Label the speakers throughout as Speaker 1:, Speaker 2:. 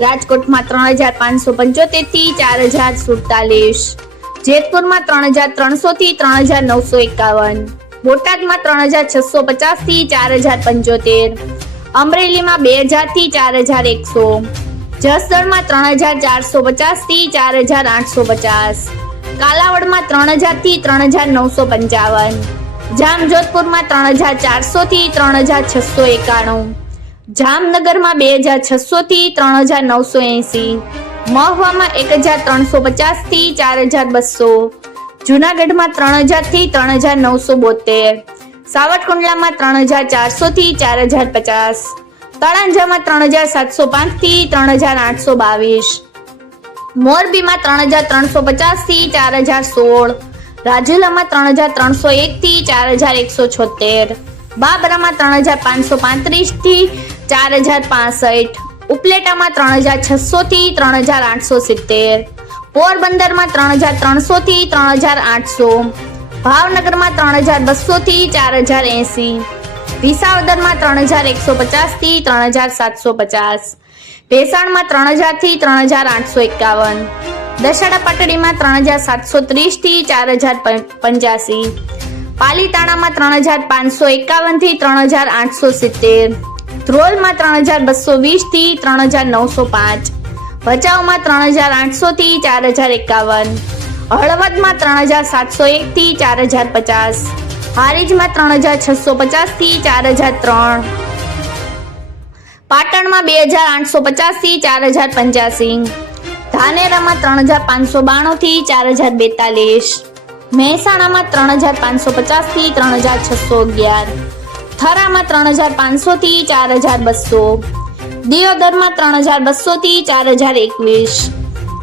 Speaker 1: રાજકોટમાં ત્રણ હજાર પાંચસો પંચોતેરથી ચાર હજાર સુડતાલીસ જેતપુરમાં ત્રણ હજાર ત્રણસો થી ત્રણ હજાર નવસો એકાવન. બોટાદમાં ત્રણ હજાર છસો પચાસથી ચાર હજાર પંચોતેર અમરેલીમાં બે હજારથી ચાર હજાર એકસો જસદણમાં ત્રણ હજાર ચારસો પચાસથી ચાર હજાર આઠસો પચાસ કાલાવડમાં ત્રણ હજારથી ત્રણ હજાર નવસો પંચાવન જામજોધપુરમાં ત્રણ હજાર ચારસો થી ત્રણ હજાર છસો એકાણું જામનગરમાં બે હજાર છસો થી ત્રણ હજાર નવસો એસી, મહવામાં એક હજાર ત્રણસો પચાસથી ચાર હજાર બસો, જુનાગઢમાં ત્રણ હજારથી ત્રણ હજાર નવસો બોતેર, સાવરકુંડલામાં ત્રણ હજાર ચારસો થી ચાર હજાર પચાસ, તળાંજામાં ત્રણ હજાર સાતસો પાંચથી ત્રણ હજાર આઠસો બાવીસ, મોરબીમાં ત્રણ હજાર ત્રણસો પચાસથી ચાર હજાર સોળ, રાજુલામાં ત્રણ હજાર ત્રણસો એક થી ચાર હજાર એકસો છોતેર, બાબરામાં ત્રણ હજાર પાંચસો પાંત્રીસથી ચાર હજાર પાસઠ ઉપલેટામાં ત્રણ હજાર છસો થી ત્રણ હજાર આઠસો સિત્તેર પોરબંદરમાં ત્રણ હજાર ત્રણસો થી ત્રણ હજાર આઠસો ભાવનગરમાં ત્રણ હજાર બસો થી ચાર હજાર એસી વિસાવદરમાં ત્રણ હજાર એકસો પચાસથી ત્રણ હજાર સાતસો પચાસ ભેસાણમાં ત્રણ હજારથી ત્રણ હજાર આઠસો એકાવન દશાડા પાટડીમાં ત્રણ હજાર સાતસો ત્રીસથી ચાર હજાર પંચ્યાસી પાલીતાણામાં ત્રણ હજાર પાંચસો એકાવનથી ત્રણ હજાર આઠસો સિત્તેર ધ્રોલમાં ત્રણ હજાર બસો વીસથી ત્રણ હજાર નવસો પાંચ, ભચાઉમાં ત્રણ હજાર આઠસો થી ચાર હજાર એકાવન, હળવદમાં ત્રણ હજાર સાતસો એક થી ચાર હજાર પચાસ, હારીજમાં ત્રણ હજાર છસો પચાસથી ચાર હજાર ત્રણ, પાટણમાં બે હજાર આઠસો પચાસથી ચાર હજાર પંચ્યાસી, ધાનેરામાં ત્રણ હજાર પાંચસો બાણું થી ચાર હજાર બેતાલીસ, મહેસાણામાં ત્રણ હજાર પાંચસો પચાસથી ત્રણ હજાર છસો અગિયાર થરામાં ત્રણ હજાર પાંચસો થી ચાર હજાર બસો. દિયોદરમાં ત્રણ હજાર બસો થી ચાર હજાર એકવીસ.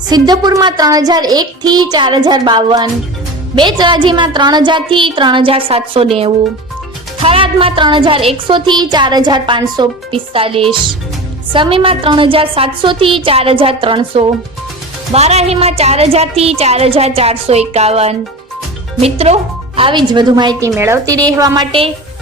Speaker 1: સિદ્ધપુરમાં ત્રણ હજાર એક થી ચાર હજાર બાવન. બેચરાજીમાં ત્રણ હજારથી ત્રણ હજાર સાતસો નેવું. થરાદમાં ત્રણ હજાર એકસો થી ચાર હજાર પાંચસો પિસ્તાલીસ. સમીમાં ત્રણ હજાર સાતસો થી ચાર હજાર ત્રણસો. વારાહીમાં ચાર હજારથી ચાર હજાર ચારસો એકાવન. મિત્રો, આવી જ વધુ માહિતી મેળવતી રહેવા માટે